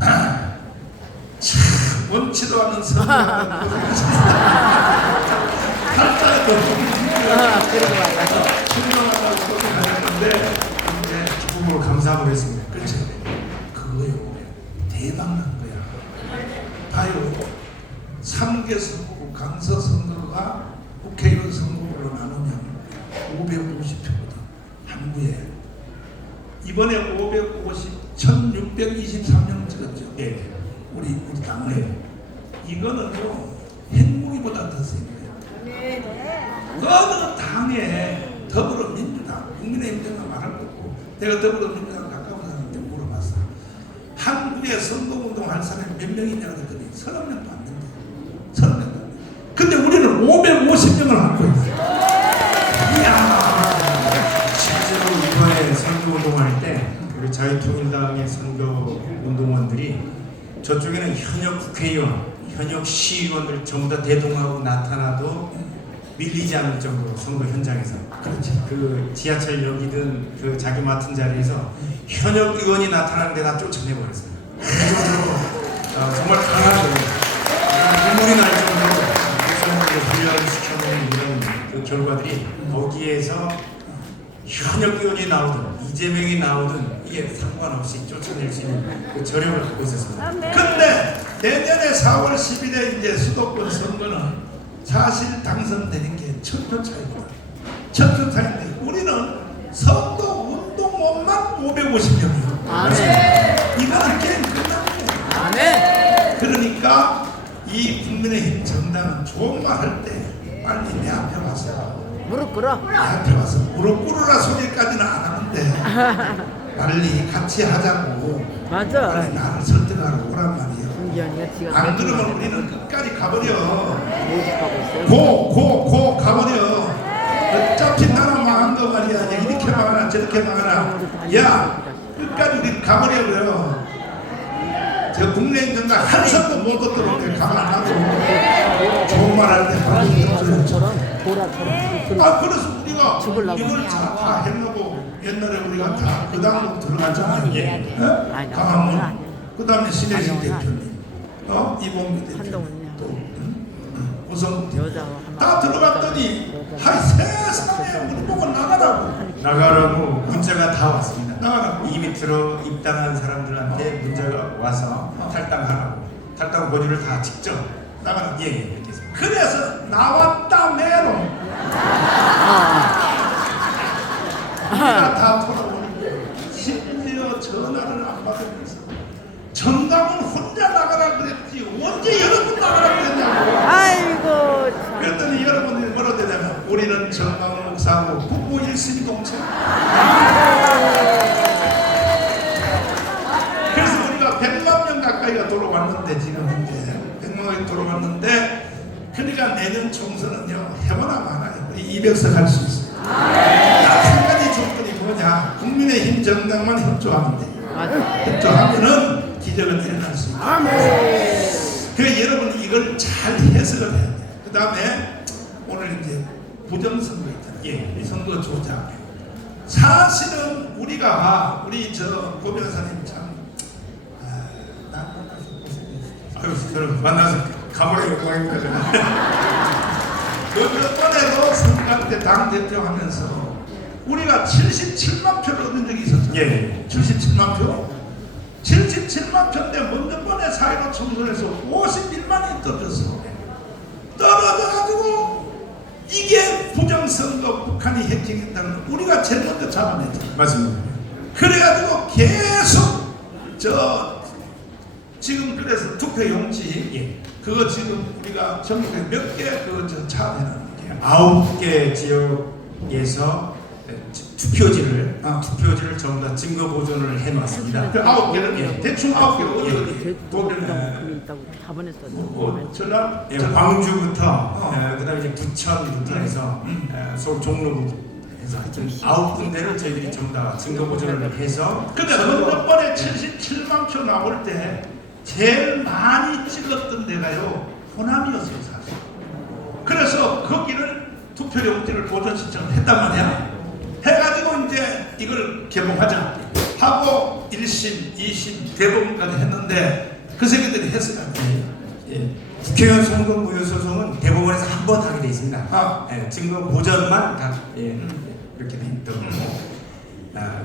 참 원치도 않는 선거하는 갈등도 충분하다고 소리하였는데 이제 기쁨으로 감사하고 있습니다. 그렇죠? 그거요 대박 난 거야. 봐요. 3개 선거구 강서 선거가 국회의원 선거구로 나누면 550표거든. 한부에 이번에 1623명 찍었죠. 예. 우리 당에 이거는요 행복이보다 더 센 거예요. 어느 당에 더불어민주당, 국민의힘 말할 거고 내가 더불어민주당 가까운 사람한테 물어봤어. 한국에 선거운동 할 사람이 몇 명이냐고 그랬더니 30명도 안 된대. 30명도 안 돼. 근데 우리는 550명을 갖고 있어요. 이야. 실제로 이번에 선거운동할 때 우리 자유통일당의 선거운동원들이 저쪽에는 현역 국회의원, 현역 시의원들 전부 다 대동하고 나타나도 밀리지 않을 정도로 선거 현장에서 그렇지. 그 지하철역이든 그 자기 맡은 자리에서 현역 의원이 나타나는데 다 쫓아내버렸어요. 정말 강하게 눈물이 날 정도로 훈련을 시켜놓은 이런 그 결과들이 거기에서 현역 의원이 나오든 이재명이 나오든 이게 상관없이 쫓아낼 수 있는 그 저력을 갖고 있었습니다. 근데 내년에 4월 10일에 이제 수도권 선거는 사실 당선되는 게 1000표 차이거든. 1000표 차이인데 우리는 선거 운동원만 550명이요. 이거는 게임 끝난 거예요. 아멘. 그러니까 이 국민의힘 정당은 좋은 말 할 때 빨리 내 앞에 와서 무릎 꿇어. 내 앞에 와서 무릎 꿇으라 소리까지는 안 하는데 빨리 같이 하자고 맞아. 빨리 나를 설득하러 오란 말이에요. 은기언니가 지가 안 그러면 우리는 끝까지 가버려. 모집하고 있어요. 고 가버려. 어차피 나라 망한 거 말이야. 이렇게 망하나 저렇게 망하나. 야 끝까지 우리 가버려. 저 국내인 정당 한 선도 못 얻도록 가만 안 하고 좋은 말 할 때 하고 보라처럼 아 그래서 우리가 죽으려고. 이걸 다 해놓고 옛날에 우리가 다 그 당으로 들어갔잖아요. 예. 아니, 강한문 아니. 그 다음에 신혜진 아니, 아니. 대표님 이봉규 대표님 한동훈이요. 또 우성국 대표님 여자와 다 들어갔더니 하이 세상에 우리 보고 나가라고 문자가 다 왔습니다. 나가라고 이미 들어 입당한 사람들한테 문자가 와서 탈당하라고 탈당 권유를 다 직접 나가라고 예, 이렇게 해서 그래서 나왔다 메롱 우리가 다 돌아오는 거예요. 심지어 전화를 안 받으면서 정당은 혼자 나가라 그랬지 언제 여러분 나가라 그랬냐고. 아이고 참. 그랬더니 여러분들이 뭐라 되냐면 우리는 정강훈 목사하고 부부 일심동체. 그래서 우리가 100만 명 가까이가 돌아왔는데 지금 현재 100만 명이 돌아왔는데 그러니까 내년 총선은요 해보나 마나요. 우리 200석 할 수 있어요. 한 가지 조건이 뭐냐 국민의힘 정당만 협조하면 돼. 협조하면은 기적은 일어날 수 있다. 그래서 여러분 이걸 잘 해석을 해야 돼. 그 다음에 오늘 이제 부정선거 있잖아요. 이 선거 조작. 사실은 우리가 우리 저 고변사님 참 저를 만나서 가보라 영광입니다. 그 전에도 선거 때 당대표 하면서 우리가 77만 표를 얻은 적이 있었죠. 예. 77만 표? 77만 표인데 먼저 번에 4.15 총선에서 51만이 떨어졌어. 떨어져가지고 이게 부정선거 북한이 해킹했다는 걸 우리가 제일 먼저 잡아냈죠. 맞습니다. 그래가지고 계속 지금 그래서 투표용지 그거 지금 우리가 전국에 몇 개 그거 차대는 9개 지역에서 투표지를 전부 다 증거 보존을 해놨습니다. 그 9개를 대충 9개 어디 독일이 있다고 다 보냈어요. 전남 광주부터 그다음에 이제 부천부터 해서 서울 종로부터 해서 9군데를 저희들이 전부 다 증거 보존을 해서. 근데 먼저 번에 77만 표 나올 때 제일 많이 찍었던 데가요 호남이었어요 사실. 그래서 거기를 투표용지를 보존 신청을 했단 말이야. 해가지고 이제 이걸 개봉하자. 하고 1심, 2심, 대법원까지 했는데 그 새끼들이 해석이 안 돼요. 예. 국회의원 선거 무효 소송은 대법원에서 한 번 하게 돼 있습니다. 아. 예, 증거 보전만 다 이렇게 돼 있더라고요.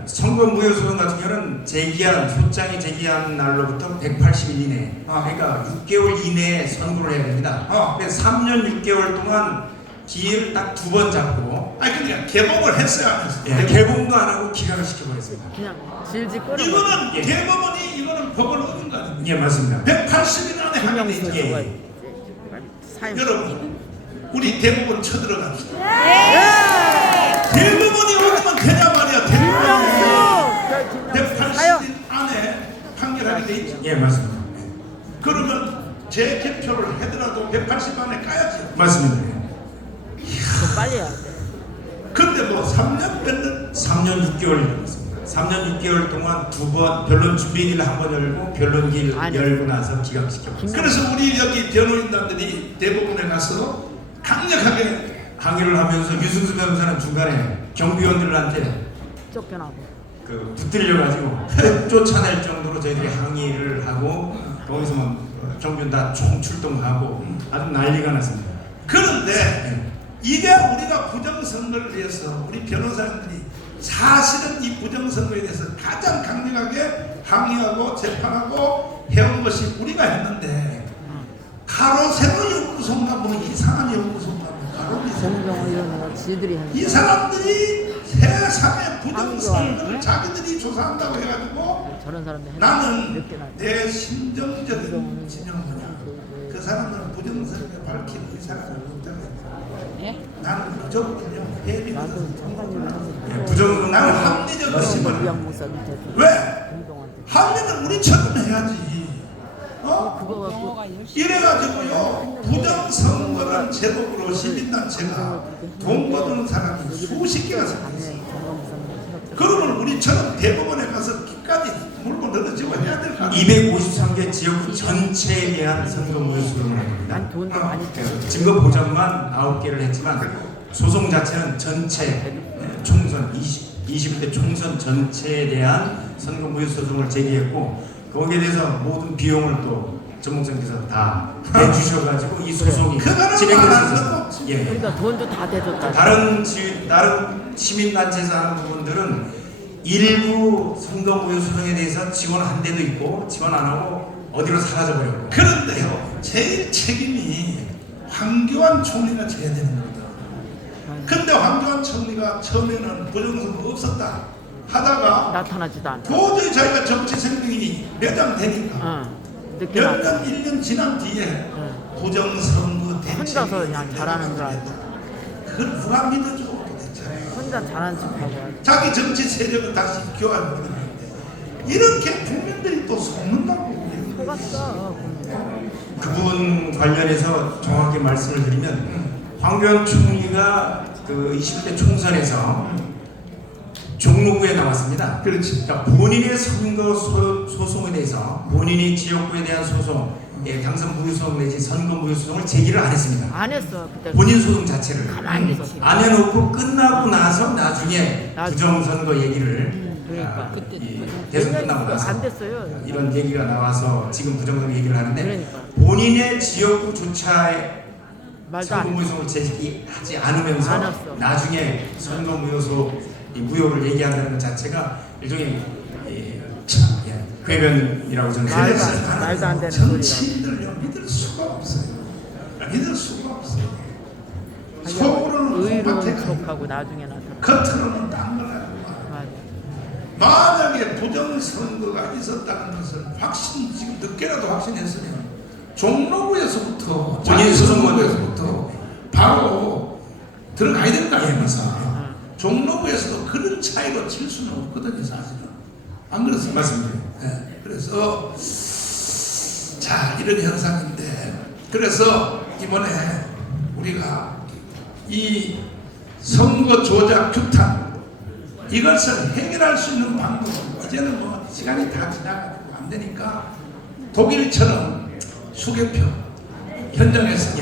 선거 무효 소송 같은 경우는 제기한 소장이 제기한 날로부터 180일 이내, 그러니까 6개월 이내에 선고를 해야 됩니다. 그래서 3년 6개월 동안 기회를 딱 2번 잡고, 아니 그러니까 개봉을 했어요, 안 했어요? 예, 개봉도 안 하고 기각을 시켜버렸습니다. 그냥 질질 끌어. 이거는 예. 대법원이 이거는 법을 어긴 거 아닙니까? 예, 맞습니다. 180일 안에 하게 돼 김영수 있죠. 저거 예. 사형. 여러분, 우리 대법원 쳐들어갑시다. 대법원이 어기면 되냐 말이야. 대법원이 김영수 사형. 180일 안에 판결하게 돼 있죠. 예, 맞습니다. 그러면 재개표를 하더라도 180일 안에 까야지. 맞습니다. 더 빨리 해야 돼. 근데 뭐 3년 몇 년? 3년 6개월이 남았습니다. 3년 6개월 동안 2번 변론 준비기를 한 번 열고 변론기를 아니. 열고 나서 기각시켰습니다. 그래서 우리 여기 변호인단들이 대법원에 가서 강력하게 항의를 하면서 유승수 변호사는 중간에 경비원들한테 쫓겨나고. 붙들려가지고 쫓아낼 정도로 저희들이 항의를 하고 거기서 뭐 경비원 다 총 출동하고 아주 난리가 났습니다. 그런데 이게 우리가 부정선거를 위해서 우리 변호사님들이 사실은 이 부정선거에 대해서 가장 강력하게 항의하고 재판하고 해온 것이 우리가 했는데 가로 세로 연구소인가 뭐 이상한 연구소인가 뭐 가로 공정을 이런 거 지들이 하는 이 거. 사람들이 세상의 부정선거를 자기들이 조사한다고 해가지고 저런 사람들 해놓고 나는 몇개 나. 내 심정적인 진영은 뭐냐 그 사람들은 부정선거에 밝힌 의사가 없다고 예? 나는 무조건요 나도 참관료를 하는 부정 나는 합리적 의심을 위안 목사 밑에 왜? 공동한테. 합리는 우리처럼 해야지 어? 그거 갖고 이래가지고요 부정선거라는 제목으로 시민단체가 돈 거두는 사람이 수십 개가 생겼어요. 그러면 우리처럼 대법원에 가서 끝까지 물고 늘어지고 해야 될 거 아니에요? 253개 지역구 전체에 대한 선거 무효 소송을 합니다. 난 돈도 많이 줘. 증거 보전만 9개를 했지만 소송 자체는 전체 총선 21대 총선 전체에 대한 선거 무효 소송을 제기했고 거기에 대해서 모든 비용을 또 전목사님께서 다 내주셔가지고 이 소송이 그거는 진행될 수 말하는 있었어요. 것도 예. 그러니까 돈도 다 대줬다. 다른 시민단체에서 하는 부분들은 일부 선거 무효 소송에 대해서 지원한 데도 있고 지원 안 하고 어디로 사라져버렸고 그런데요 제일 책임이 황교안 총리가 져야 되는 겁니다. 근데 황교안 총리가 처음에는 부정선거 없었다 하다가 나타나지도 않아. 도저히 자기가 정치 생명이 매장되니까 응. 늦게 몇 나타. 년, 1년 지난 뒤에 응. 부정선거 대책이 혼자서 그냥 잘하는 줄 알고. 그걸 누가 믿어줘 도대체. 혼자 잘하는 척하고. 자기 정치 세력은 다시 교환해버리는데 이렇게 국민들이 또 속는다고. 속았어. 그 부분 관련해서 정확히 말씀을 드리면 황교안 총리가 그 20대 총선에서 종로구에 나왔습니다. 그렇지. 그러니까 본인의 선거 소송에 대해서 본인이 지역구에 대한 소송, 당선 무효소송 내지 선거 무효소송을 제기를 안 했습니다. 안 했어 그때. 본인 소송 자체를 가만히 있었어. 안 해놓고 끝나고 나서 나중에 부정선거 얘기를 그러니까 그때 대선 끝나고 나서 안 됐어요. 이런 얘기가 나와서 지금 부정선거 얘기를 하는데 그러니까. 본인의 지역구조차에 말도 안 선거 해. 무효소송을 제기하지 않으면서 안 했어. 나중에 선거 무효소 무효를 얘기한다는 것 자체가 일종의 궤변이라고 저는 말도 생각합니다. 안- 말도 안 되는 소리라고. 정치인들요 믿을 수가 없어요. 믿을 수가 없어요. 속으로는 의로운 콩밭에 척하고 나중에 나타나. 겉으로는 딴 거라고. 맞아. 만약에 부정선거가 있었다는 것을 지금 늦게라도 확신했으면 종로구에서부터 본인 소송만 소송구에서부터 바로 들어가야 되는 거 아닙니까? 응. 종로구에서도 그런 차이로 칠 수는 없거든요, 사실은. 안 그렇습니까? 맞습니다. 네. 그래서 자 이런 현상인데 그래서 이번에 우리가 이 선거 조작 규탄 이것을 해결할 수 있는 방법은 이제는 뭐 시간이 다 지나가지고 안 되니까 독일처럼 수개표 현장에서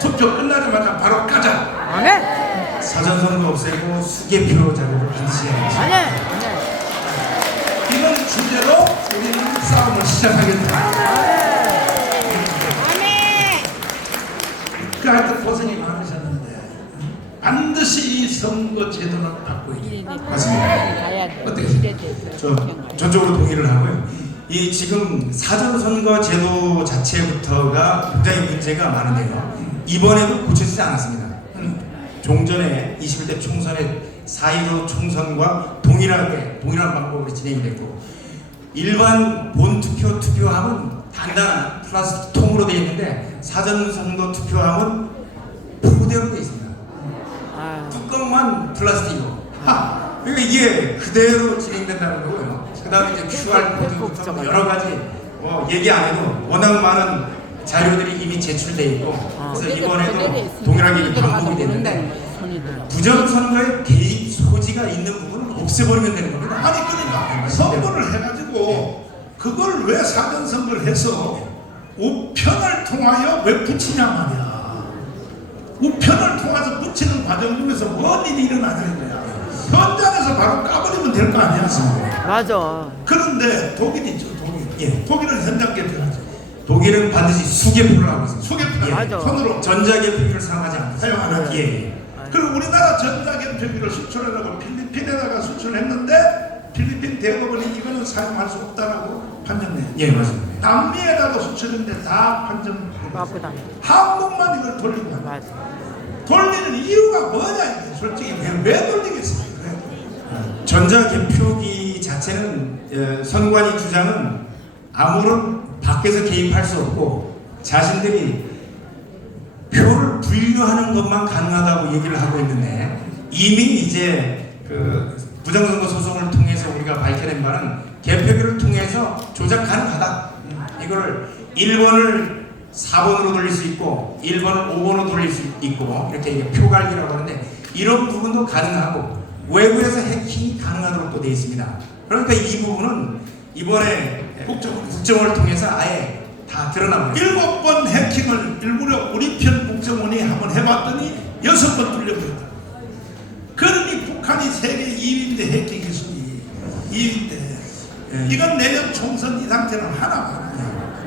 투표 끝나자마자 바로 까자. 안 해? 사전선거 없애고 수개표 작업을 반드시 해야지. 안 해. 안 해. 주제로 우리는 싸움을 시작하겠다. 그 하여튼 고생이 많으셨는데 반드시 이 선거 제도는 바꿔야 돼요. 맞습니다. 전적으로 동의를 하고요. 이 지금 사전선거 제도 자체부터가 굉장히 문제가 많은데요. 이번에도 고쳐지지 않았습니다. 종전에 21대 총선의 4.15 총선과 동일한 방법으로 진행이 됐고, 일반 본투표 투표함은 단단한 플라스틱 통으로 되어 있는데 사전선거 투표함은 포대로 되어 있습니다. 뚜껑만 플라스틱으로. 그러니까 이게 그대로 진행된다는 거고요. 그 다음에 이제 QR 코드부터 여러 가지 얘기 안 해도 워낙 많은 자료들이 이미 제출돼 있고, 그래서 이번에도 동일하게 반복이 됐는데 부정선거에 개입 소지가 있는 부분은 없애버리면 되는 겁니다. 아니 그러니까 선거를 해가지고 그걸 왜 사전선거를 해서 우편을 통하여 왜 붙이냐 말이야. 우편을 통해서 붙이는 과정 중에서 뭔 일이 일어나냐 이거야. 현장에서 바로 까버리면 될 거 아니야. 맞아. 그런데 독일이죠. 독일. 독일은 현장 개표하죠. 독일은 반드시 수개표를 하고 있습니다. 수개표. 맞아. 손으로 전자개표기를 사용하지 않습니다. 사용 안 하죠. 예. 그리고 우리나라 전자개표기를 수출하려고 필리핀에다가 수출했는데 필리핀 대법원이 이거는 사용할 수 없다라고 판정해요. 예, 맞습니다. 남미에다가 수출했는데 다 판정. 바쁘다. 한국만 이걸 돌리고 있는 맞아. 돌리는 이유가 뭐냐 이게 솔직히 왜 돌리겠어요? 전자개표기 자체는 선관위 주장은 아무런 밖에서 개입할 수 없고 자신들이 표를 분류하는 것만 가능하다고 얘기를 하고 있는데, 이미 이제 그 부정선거 소송을 통해서 우리가 밝혀낸 바는 개표기를 통해서 조작 가능하다. 이걸 1번을 4번으로 돌릴 수 있고 1번을 5번으로 돌릴 수 있고, 이렇게 이게 표갈기라고 하는데 이런 부분도 가능하고 외부에서 해킹이 가능하도록 또 되어 있습니다. 그러니까 이 부분은 이번에 국정을 통해서 아예 다 드러나고 7번 해킹을 일부러 우리 편 국정원이 한번 해봤더니 6번 뚫려버렸다. 그러니 북한이 세계 2위인데 해킹 기술이 2위인데 이건 내년 총선 이 상태는 하나만.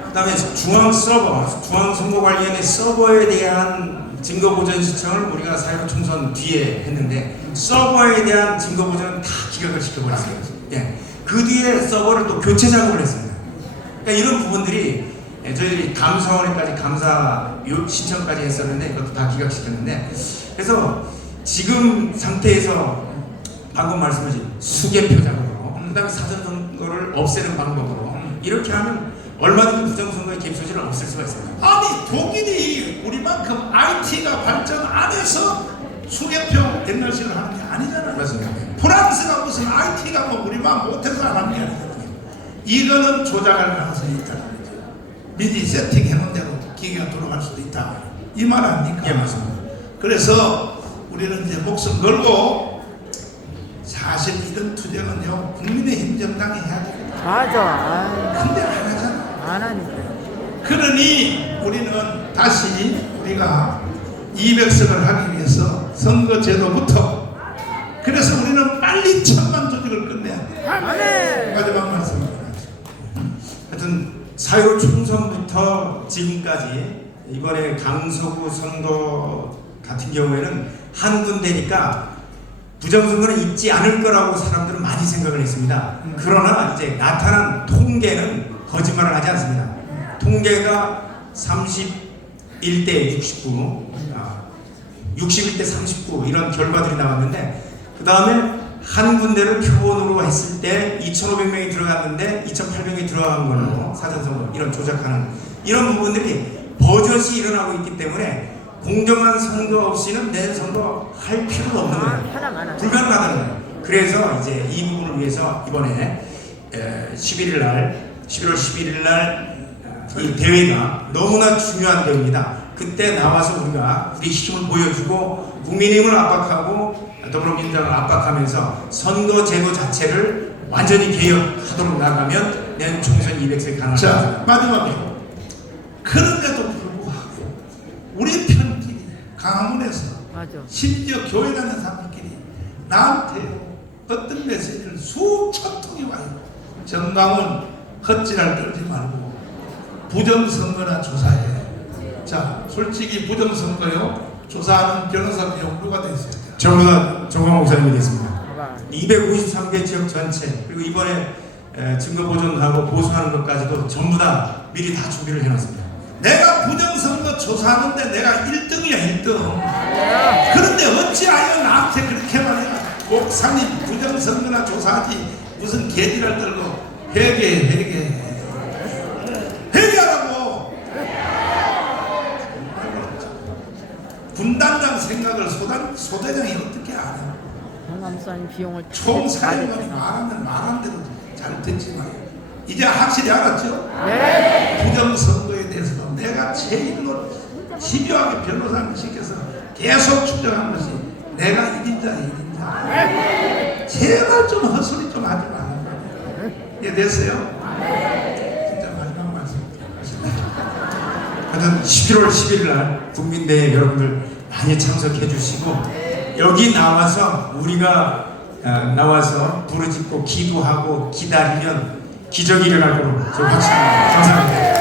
그 다음에 중앙선거관리위원회 서버에 대한 증거보전 신청을 우리가 4.15 총선 뒤에 했는데 서버에 대한 증거보전은 다 기각을 시켜버렸어요. 예. 그 뒤에 서버를 또 교체 작업을 했습니다. 그러니까 이런 부분들이 저희들이 감사원에까지 감사 신청까지 했었는데 그것도 다 기각시켰는데, 그래서 지금 상태에서 방금 말씀하신 수개표 작업으로, 그 다음에 사전선거를 없애는 방법으로 이렇게 하면 얼마든지 부정선거의 개입 소지를 없앨 수가 있습니다. 아니 독일이 우리만큼 IT가 발전 안 해서 수개표 옛날식으로 하는 게 아니잖아요. 맞습니다. 프랑스가 무슨 IT가 뭐 우리만 못해서 안 하는 게 아니잖아요. 이거는 조작할 가능성이 있다는 거죠. 미리 세팅해놓은 대로 기계가 돌아갈 수도 있다. 이 말 아닙니까? 예, 맞습니다. 그래서 우리는 이제 목숨 걸고, 사실 이런 투쟁은요 국민의힘 정당이 해야 됩니다. 맞아. 근데 안 하잖아. 안 하니까. 그러니 우리는 다시 우리가 200석을 하기 위해서 선거제도부터, 그래서 우리는 빨리 천만 조직을 끝내야 돼. 마지막 말씀입니다. 하여튼 4.15 총선부터 지금까지 이번에 강서구 선거 같은 경우에는 한 군데니까 부정선거는 있지 않을 거라고 사람들은 많이 생각을 했습니다. 그러나 이제 나타난 통계는 거짓말을 하지 않습니다. 통계가 31대 69, 61대 39 이런 결과들이 나왔는데, 그 다음에 한 군데를 표본으로 했을 때 2,500명이 들어갔는데 2,800명이 들어간 걸로 사전선거 이런 조작하는 이런 부분들이 버젓이 일어나고 있기 때문에 공정한 선거 없이는 내년 선거 할 필요가 없는 거예요. 불가능하다는 거예요. 그래서 이제 이 부분을 위해서 이번에 11월 11일 날 이 대회가 너무나 중요한 대회입니다. 그때 나와서 우리가 우리 힘을 보여주고 국민의힘을 압박하고 더불어민주당을 압박하면서 선거 제도 자체를 완전히 개혁하도록 나가면 내년 총선 200석 가능합니다. 자, 마지막으로 그런데도 불구하고 우리 편끼리 강화문에서 맞아. 심지어 교회 다니는 사람들끼리 나한테 어떤 메시지를 수천 통이 와요. 정강훈 헛질할 떨지 말고 부정선거나 조사해. 자, 솔직히 부정선거요 조사하는 변호사 비용 누가 됐어요? 전부 다 정광 목사님이 됐습니다. 253개 지역 전체 그리고 이번에 증거 보존하고 보수하는 것까지도 전부 다 미리 다 준비를 해놨습니다. 내가 부정선거 조사하는데 내가 1등이야 1등. 그런데 어찌하여 나한테 그렇게 말해라. 목사님 부정선거나 조사하지 무슨 개지를 떨고 회개하라고. 군단장 생각을 소대장이 어떻게 아냐. 강남선 비용을 총사령관이 말하면 말한 대로 잘 듣지만 이제 확실히 알았죠? 네. 부정선거에 대해서도 내가 제일로 집요하게 변호사를 시켜서 계속 추정한 것이 내가 1인자 제발 좀 헛소리 좀 하지 말라. 이해 됐어요? 진짜 마지막 말씀 하여튼 11월 11일 날 국민대회 여러분들 많이 참석해 주시고 여기 나와서 우리가 나와서 부르짖고 기도하고 기다리면 기적이 일어날 거로 저는 확신합니다. 감사합니다.